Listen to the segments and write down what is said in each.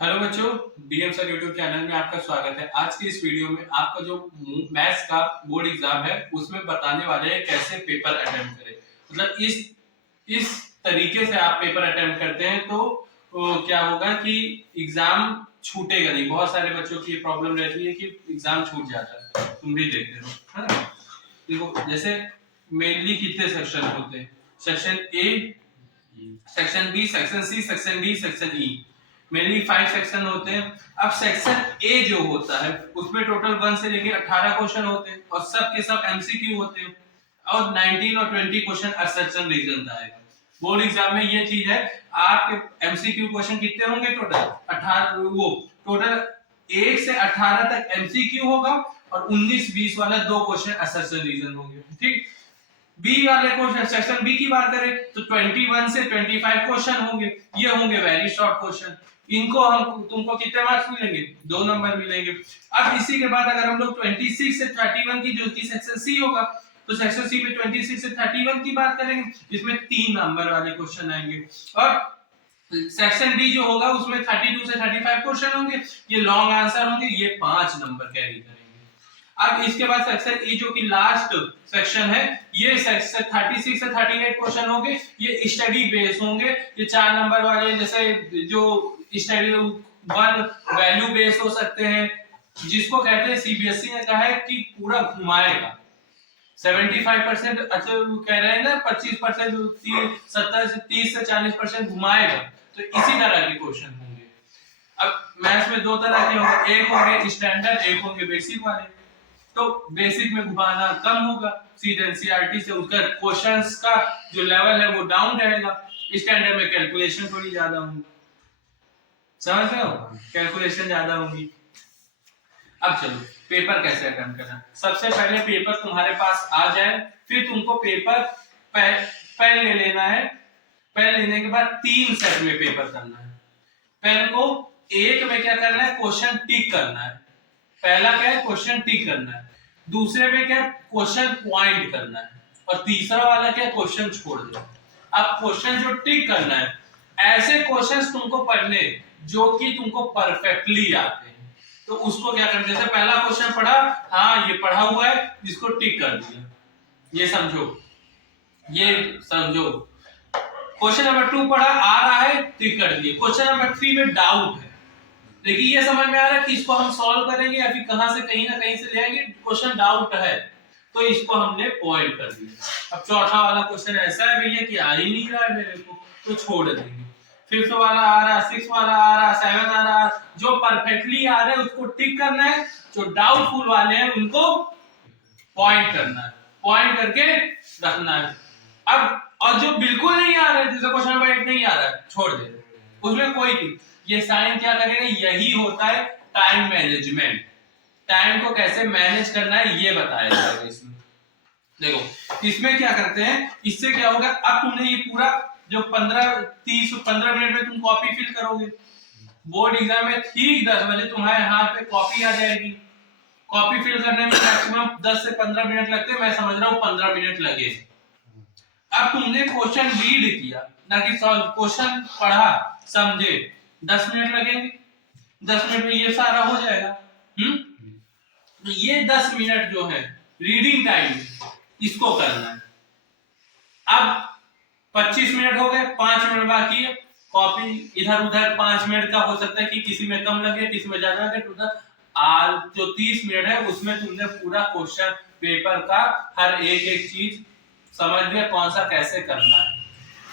Hello बच्चों, DM sir YouTube channel में आपका स्वागत है। आज की इस वीडियो में आपका जो मैथ्स का बोर्ड एग्जाम है उसमें बताने वाले हैं कैसे पेपर अटेम्प्ट करें। मतलब इस तरीके से आप पेपर अटेम्प्ट करते हैं तो क्या होगा कि एग्जाम छूटेगा नहीं। बहुत सारे बच्चों की प्रॉब्लम रहती है कि एग्जाम छूट जाता है, तुम भी देखते हो, है ना। देखो, जैसे मेनली कितने सेक्शन होते हैं? Section A, section B, section C, section D, section E. Mainly 5 section होते हैं। अब सेक्शन ए जो होता है उसमें टोटल 1 से लेके 18 क्वेश्चन होते हैं और सब के सब एमसीक्यू होते हैं और 19 और 20 क्वेश्चन असर्शन रीजन आएगा। बोर्ड एग्जाम में ये चीज है, आपके एमसीक्यू क्वेश्चन कितने होंगे? टोटल 18। वो टोटल 1 से 18 तक एमसीक्यू होगा और 19-20 वाला 2 क्वेश्चन असर्शन रीजन होंगे। ठीक। बी वाले क्वेश्चन, सेक्शन बी की बात करें तो 21 से 25 क्वेश्चन होंगे। ये होंगे वेरी शॉर्ट क्वेश्चन। इनको हम तुमको कितने मार्क्स मिलेंगे? 2 नंबर मिलेंगे। अब इसी के बाद अगर हम लोग 26 से 31 की जो कि सेक्शन सी होगा तो सेक्शन सी में 26 से 31 की बात करेंगे जिसमें 3 नंबर वाले क्वेश्चन आएंगे। और सेक्शन बी जो होगा उसमें 32 से 35 क्वेश्चन होंगे। ये लॉन्ग आंसर होंगे, ये 5 नंबर कैरी करेंगे। अब इसके बाद सेक्शन ई जो कि लास्ट सेक्शन है, ये सेक्शन 36 से 38 क्वेश्चन होंगे। ये स्टडी बेस होंगे। ये 4 नंबर वाले, जैसे जो स्टडी 1 वैल्यू बेस हो सकते हैं, जिसको कहते हैं सीबीएसई ने कहा है कि पूरा घुमाएगा। 75% अच्छा कह रहे हैं ना, 25% 70 से 30 से 40% घुमाएगा। तो इसी तरह के क्वेश्चन होंगे। अब मैथ्स में 2 तरह के होंगे, एक होंगे स्टैंडर्ड, एक होंगे बेसिक वाले। तो बेसिक में घुमाना कम होगा, सीधे एनसीईआरटी से उसका क्वेश्चंस का जो लेवल है वो डाउन रहेगा। स्टैंडर्ड में कैलकुलेशन थोड़ी ज्यादा होगी, समझ रहे हो? कैलकुलेशन ज्यादा होगी। अब चलो पेपर कैसे अटेम्प्ट करना। सबसे पहले पेपर तुम्हारे पास आ जाए, फिर तुमको पेपर पेन ले लेना है। पेन लेने के बाद 3 सेट में पेपर करना है। पेन को एक में क्या करना है? क्वेश्चन टिक करना है। पहला क्या है? क्वेश्चन टिक करना है। दूसरे में क्या? क्वेश्चन पॉइंट करना है। और तीसरा वाला क्या? क्वेश्चन छोड़ देना। अब क्वेश्चन जो टिक करना है, ऐसे क्वेश्चंस तुमको पढ़ने जो कि तुमको परफेक्टली आते हैं। तो उसको क्या करते हैं? जैसे पहला क्वेश्चन पढ़ा, हाँ ये पढ़ा हुआ है, इसको टिक कर दिया। ये समझो, ये समझो। क्वेश्चन नंबर 2 पढ़ा, आ रहा है, टिक कर दिए। क्वेश्चन नंबर 3 में डाउट है, देखिए ये समझ में आ रहा है कि इसको हम सॉल्व करेंगे या फिर कहां से कहीं ना कहीं से ले आएंगे। क्वेश्चन डाउट है तो इसको हमने पॉइंट कर दिया। अब चौथा वाला क्वेश्चन ऐसा है भैया कि आ ही नहीं रहा है मेरे को, तो छोड़ देंगे। फिफ्थ वाला आ रहा, सिक्स वाला आ रहा, 7 आ रहा, जो परफेक्टली आ रहा है उसको टिक करना है, जो डाउटफुल वाले हैं उनको पॉइंट करना है, पॉइंट करके रखना है। अब और जो बिल्कुल नहीं आ रहा है, जैसे क्वेश्चन नंबर 8 नहीं आ रहा है, छोड़ दे, उसमें कोई नहीं। ये साइन क्या करेगा? यही होता है टाइम मैनेजमेंट। टाइम को कैसे मैनेज करना है ये बताया जाएगा इसमें। देखो इसमें क्या करते हैं, इससे क्या होगा, अब तुमने ये पूरा जो 15 मिनट में तुम कॉपी फिल करोगे। बोर्ड एग्जाम में ठीक 10 बजे तुम्हारे हाथ पे कॉपी आ जाएगी। कॉपी फिल करने में मैक्सिमम 10 से 15 मिनट लगते हैं, मैं समझ रहा हूँ 15 मिनट लगे। अब तुमने क्वेश्चन रीड किया ना कि सॉल्व, क्वेश्चन पढ़ा, समझे, 10 मिनट लगेंगे। 10 मिनट में ये सारा हो जाएगा। तो ये 10 मिनट जो है रीडिंग टाइम, इसको करना है। अब 25 मिनट हो गए, 5 मिनट बाकी है। कॉपी इधर उधर 5 मिनट का हो सकता है कि किसी में कम लगे, किसी में ज्यादा लगे। टोटल जो 30 मिनट है उसमें तुमने पूरा क्वेश्चन पेपर का हर एक एक चीज समझ लिया, कौन सा कैसे करना है।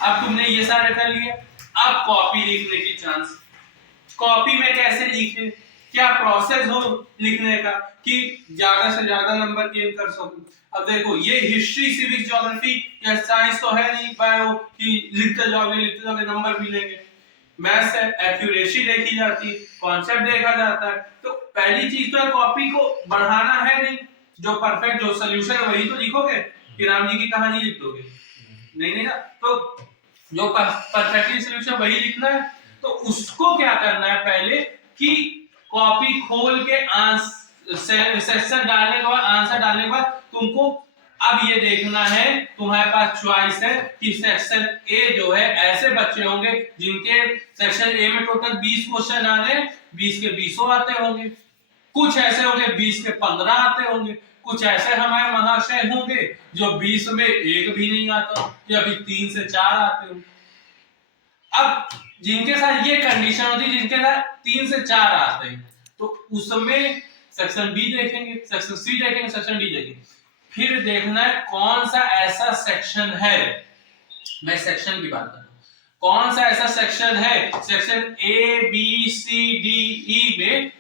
अब तुमने ये सारे कर लिए। अब कॉपी लिखने की चांस, कॉपी में कैसे लिखे, क्या प्रोसेस हो लिखने का कि ज्यादा से ज्यादा नंबर गेन कर सकूं। अब देखो ये हिस्ट्री, सिविक्स, ज्योग्राफी या साइंस तो है नहीं बायो कि लिखते जाओगे नंबर मिलेंगे। मैथ्स है, एक्यूरेसी देखी जाती है, कॉन्सेप्ट देखा जाता है। तो पहली चीज तो है कॉपी को बढ़ाना है नहीं, जो परफेक्ट जो सोल्यूशन है वही तो लिखोगे कि राम जी की कहानी लिख दोगे, नहीं ना। तो जो परफेक्टली सोल्यूशन वही लिखना है। तो उसको क्या करना है पहले कि कॉपी खोल के सेक्शन डालने के बाद, आंसर डालने के बाद तुमको अब ये देखना है, तुम्हारे पास चॉइस है कि सेक्शन ए जो है ऐसे बच्चे होंगे जिनके सेक्शन ए में टोटल 20 क्वेश्चन आ रहे हैं, 20 के 20 आते होंगे, कुछ ऐसे होंगे 20 के 15 आते होंगे, कुछ ऐसे हमारे महाशय होंगे जो 20 में एक भी नहीं आता या फिर 3 से 4 आते होंगे। अब जिनके साथ ये कंडीशन होती है, जिनके साथ 3 से 4 आते हैं, तो उसमें सेक्शन बी देखेंगे, सेक्शन सी देखेंगे, सेक्शन डी देखेंगे। फिर देखना है कौन सा ऐसा सेक्शन है, मैं सेक्शन की बात कर रहा हूं, कौन सा ऐसा सेक्शन है section A B C D E में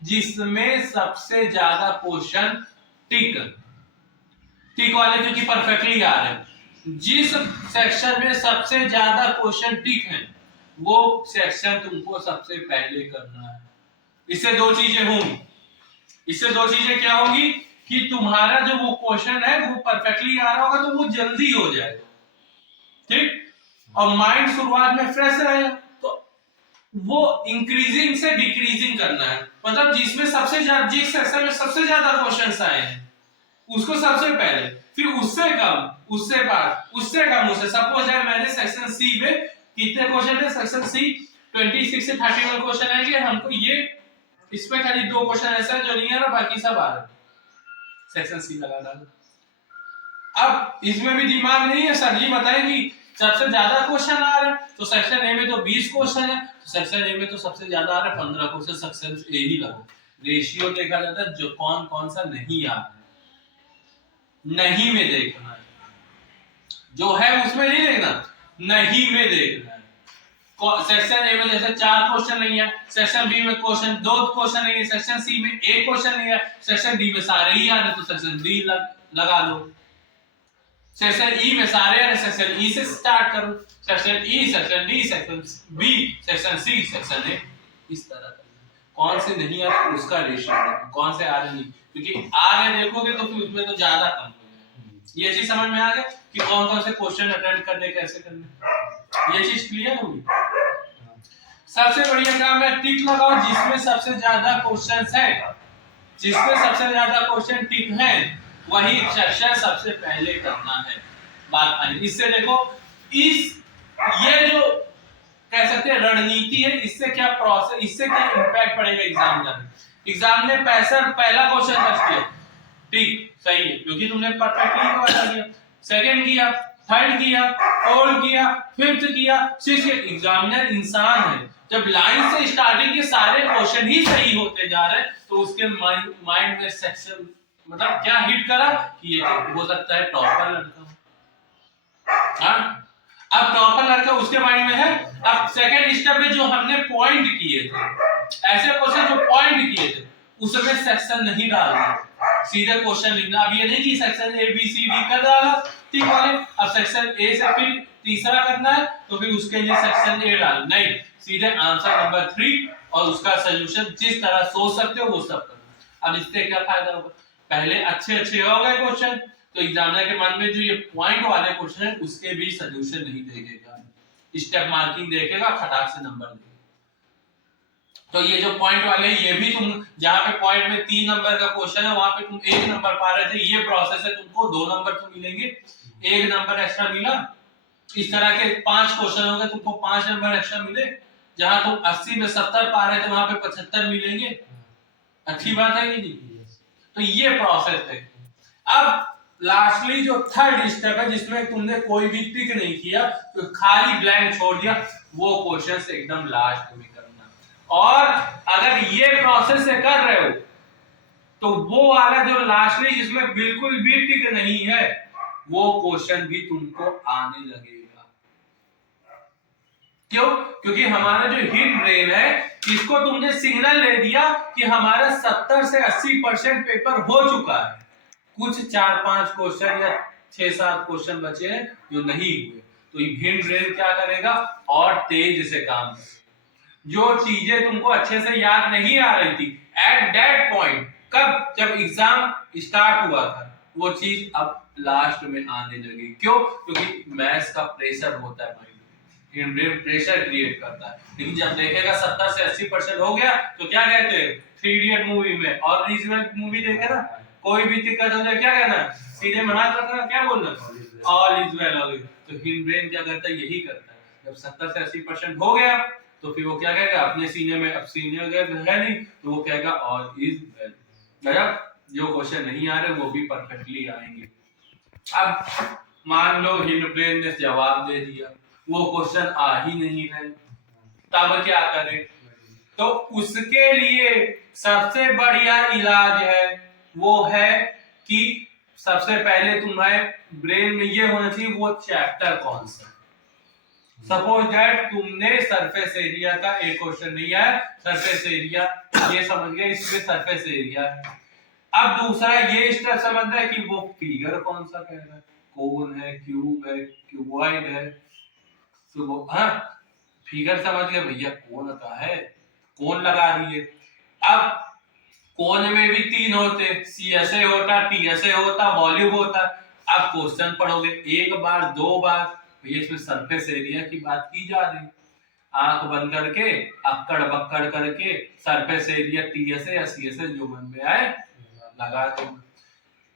जिसमें सबसे ज्यादा क्वेश्चन टिक वाले क्योंकि परफेक्टली आ रहे हैं, जिस सेक्शन में सबसे ज्यादा क्वेश्चन टिक है वो सेक्शन तुमको सबसे पहले करना है। इससे दो चीजें होंगी, इससे दो चीजें क्या होंगी कि तुम्हारा जो वो क्वेश्चन है वो परफेक्टली आ रहा होगा तो वो जल्दी हो जाएगा, ठीक, और माइंड शुरुआत में फ्रेश रहेगा। तो वो इंक्रीजिंग से डिक्रीजिंग करना है, मतलब जिसमें सबसे ज्यादा, जिस सेक्शन में सबसे ज्यादा क्वेश्चंस आए हैं उसको सबसे पहले, फिर उससे कम, उससे बाद, उससे कम, उससे सपोज है मैंने सेक्शन सी में कितने क्वेश्चन है, सेक्शन सी 26 से 31 क्वेश्चन आएंगे, हमको ये इसमें खाली 2 क्वेश्चन ऐसा है जो नहीं आ रहा, बाकी सब आ रहा है, सेक्शन सी लगा डालो। अब इसमें भी दिमाग नहीं है, सर जी बताएंगी सबसे ज्यादा क्वेश्चन आ रहे हैं तो सेक्शन ए में तो 20 क्वेश्चन है, तो सेक्शन ए में तो सबसे ज्यादा आ रहे हैं 15 क्वेश्चन, सेक्शन ए ही लगो। रेशियो देखा जाता है जो कौन कौन सा नहीं आ रहा है, नहीं में देखना है, जो है उसमें नहीं देखना, नहीं में देखना है। सेक्शन ए में जैसे 4 क्वेश्चन नहीं है, सेक्शन बी में क्वेश्चन 2 क्वेश्चन नहीं है, सेक्शन सी में 1 क्वेश्चन नहीं है, सेक्शन डी में सारे ही आ रहे तो सेक्शन डी लगा लो, सेक्शन ई में सारे आ रहे सेक्शन ई से स्टार्ट करो, section E, section D, section B, section C, section A, इस तरह कौन से नहीं आ रहे उसका रेशियो देखो, कौन से आ रहे नहीं, क्योंकि आ रहे देखोगे तो फिर उसमें तो ज्यादा कम हो जाएगा। ये चीज समझ में आ गया कि कौन कौन से क्वेश्चन अटेम्प्ट करने, कैसे करने, ये चीज क्लियर होगी। सबसे बढ़िया काम है टिक लगाओ जिसमें सबसे ज्यादा क्वेश्चंस है, जिसमें सबसे ज्यादा क्वेश्चन टिक है वही सेक्शन सबसे पहले करना है, बात फाइनल। इससे देखो इस ये जो कह सकते हैं रणनीति है, इससे क्या प्रोसेस, इससे क्या इंपैक्ट पड़ेगा एग्जाम में। एग्जाम ने पहला क्वेश्चन टच किया, ठीक सही है क्योंकि तुमने परफेक्टली बता दिया, सेकंड किया, थर्ड किया, फोर्थ किया, फिफ्थ किया, सिक्स्थ, एग्जामिनर इंसान है, जब लाइन से स्टार्टिंग के सारे क्वेश्चन ही सही होते जा रहे हैं तो उसके माइंड में सेक्शन मतलब क्या हिट करा कि ये हो सकता है टॉपर लड़का, हाँ अब टॉपर लड़का उसके माइंड में है। अब सेकंड स्टेप में जो हमने पॉइंट किए थे, ऐसे क्वेश्चन जो पॉइंट किए थे उसमें सेक्शन नहीं डालना, सीधे क्वेश्चन लिखना। अब ये नहीं कि section A B C D कर डाला ठीक वाले, अब सेक्शन ए से फिर तीसरा करना है तो फिर उसके लिए सेक्शन ए डाल, नहीं सीधे आंसर नंबर 3 और उसका सॉल्यूशन जिस तरह सोच सकते हो वो सब करना। अब इससे क्या फायदा होगा, पहले अच्छे अच्छे हो गए क्वेश्चन तो एग्जामिनर के मन में जो ये पॉइंट वाले क्वेश्चन है उसके भी सॉल्यूशन नहीं देखेगा, स्टेप मार्किंग देखेगा, खटाक से नंबर देगा। तो ये जो पॉइंट वाले ये भी तुम जहां पे पॉइंट में 3 नंबर का क्वेश्चन है वहां पे तुम 1 नंबर पा रहे थे, ये प्रोसेस है, तुमको 2 नंबर तो मिलेंगे, 1 नंबर एक्स्ट्रा मिला। इस तरह के 5 क्वेश्चन होंगे तुमको 5 नंबर एक्स्ट्रा मिले, जहां तुम 80 में 70 पा रहे थे वहां पे 75 मिलेंगे। अच्छी बात है ये जी। तो ये प्रोसेस है। अब लास्टली जो थर्ड स्टेप है जिसमें तुमने कोई भी टिक नहीं किया तो खाली ब्लैंक छोड़ दिया, वो क्वेश्चन एकदम लास्ट में करना। और अगर ये प्रोसेस से कर रहे हो तो वो वाला जो लास्टली जिसमें बिल्कुल भी टिक नहीं है वो क्वेश्चन भी तुमको आने लगेगा। क्यों? क्योंकि हमारा जो हिडन ब्रेन है इसको तुमने सिग्नल दे दिया कि हमारा 70 से 80% पेपर हो चुका है, कुछ 4-5 क्वेश्चन या 6-7 क्वेश्चन बचे हैं जो नहीं हुए, तो हिडन ब्रेन क्या करेगा और तेज से काम करेगा। जो चीजें तुमको अच्छे से याद नहीं आ रही थी एट दैट पॉइंट, कब जब एग्जाम स्टार्ट हुआ था, वो चीज अब लास्ट में आने लगी। क्यों? क्योंकि मैथ्स का प्रेशर होता है माइंड में, हिडन ब्रेन प्रेशर क्रिएट करता है। लेकिन जब देखेगा 70 से 80% हो गया तो क्या कहते हैं 3 इडियट मूवी में और रीजनल मूवी देखे ना, कोई भी दिक्कत हो जाए क्या कहना, सीधे में हाथ रखना, क्या बोलना, all is well, all is. तो हिंड ब्रेन क्या करता है, यही करता है। जब 70 से 80% हो गया तो फिर वो क्या कहेगा अपने सीने में, अब सीने अगर है नहीं तो वो कहेगा ऑल इज वेल। जो क्वेश्चन नहीं आ रहे वो भी परफेक्टली आएंगे। अब मान लो हिंड ब्रेन ने जवाब दे दिया, वो क्वेश्चन आ ही नहीं रहे, तब क्या करें? तो उसके लिए सबसे बढ़िया इलाज है वो है कि सबसे पहले तुम्हारे ब्रेन में ये होना चाहिए वो चैप्टर कौन सा। सपोज दैट तुमने सरफेस एरिया का एक क्वेश्चन नहीं है, सरफेस एरिया ये समझ गए, इसमें सरफेस एरिया है। अब दूसरा ये स्टेप समझना है कि वो फिगर कौन सा कह रहा है, कोन है, क्यूब है, क्यूबॉइड है। तो वो हाँ फिगर समझ गए भैया, कोन का है, कोन लगा दिए। अब कोन में भी 3 होते, CSA होता, TSA होता, वॉल्यूम होता। अब क्वेश्चन पढ़ोगे एक बार 2 बार, भैया इसमें सरफेस एरिया की बात की जा रही, आंख बंद करके अक्कड़ बक्कड़ करके सरफेस एरिया TSA या CSA जो मन में आए लगा दो।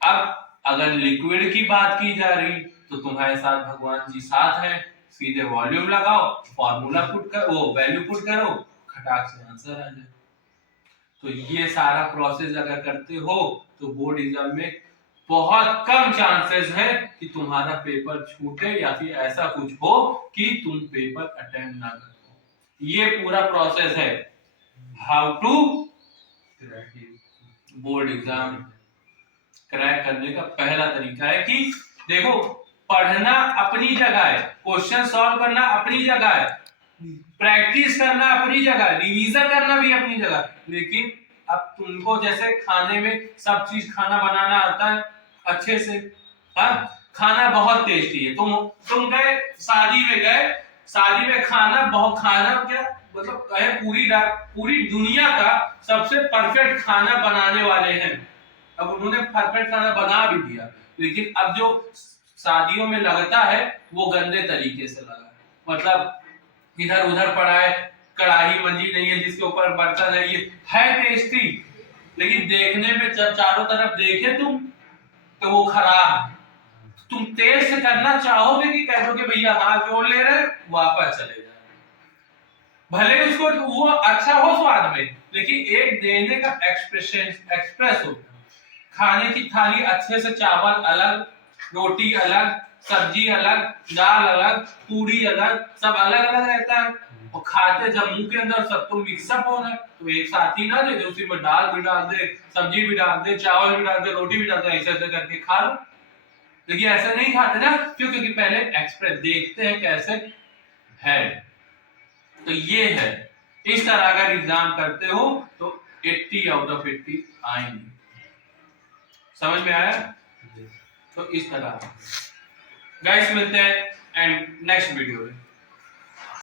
अब अगर लिक्विड की बात की जा रही तो तुम्हारे साथ भगवान जी साथ है, सीधे वॉल्यूम लगाओ, फॉर्मूला पुट कर, वो वैल्यू पुट करो, खटाक से आंसर आ जाए। तो ये सारा प्रोसेस अगर करते हो तो बोर्ड एग्जाम में बहुत कम चांसेस है कि तुम्हारा पेपर छूटे या फिर ऐसा कुछ हो कि तुम पेपर अटेम्प्ट ना कर पाओ। ये पूरा प्रोसेस है how to board exam crack करने का। पहला तरीका है कि देखो पढ़ना अपनी जगह है, क्वेश्चन सॉल्व करना अपनी जगह है, प्रैक्टिस करना अपनी जगह, रिवीजन करना भी अपनी जगह। लेकिन अब तुमको जैसे खाने में सब चीज खाना बनाना आता है अच्छे से, हाँ खाना बहुत टेस्टी है, तुम गए शादी में, गए शादी में खाना बहुत, खाना क्या मतलब कहे पूरी दुनिया का सबसे परफेक्ट खाना बनाने वाले हैं। अब उन्होंने परफेक्ट खाना बना भी दिया, लेकिन अब जो शादियों में लगता है वो गंदे तरीके से लगा है, मतलब इधर उधर पड़ा है, कढ़ाई मंजी नहीं है जिसके ऊपर बर्तन है, ये है टेस्टी लेकिन देखने में जब चारों तरफ देखे तुम तो वो खराब है। तुम टेस्ट करना चाहोगे कि कहोगे भैया हाथ जोड़ ले रहे वापस चले जाए, भले उसको वो अच्छा हो स्वाद में, लेकिन एक देने का एक्सप्रेस हो। खाने की थाली अच्छे से, चावल अलग, रोटी अलग, सब्जी अलग, दाल अलग, पूरी अलग, सब अलग अलग रहता है, और खाते जब मुंह के अंदर सब तो मिक्सअप हो रहा है, तो एक साथ ही ना दे दे, उसी में दाल भी डाल दे, सब्जी भी डाल दे, चावल भी डाल दे, रोटी भी डाल दे, ऐसे ऐसे करके खा लो। लेकिन ऐसे नहीं खाते ना, क्यों? क्योंकि पहले एक्सप्रेस देखते हैं कैसे है। तो ये है, इस तरह अगर एग्जाम करते हो तो 80 आउट ऑफ 80 आएंगे। समझ में आया? तो इस तरह गाइस मिलते हैं एंड नेक्स्ट वीडियो में।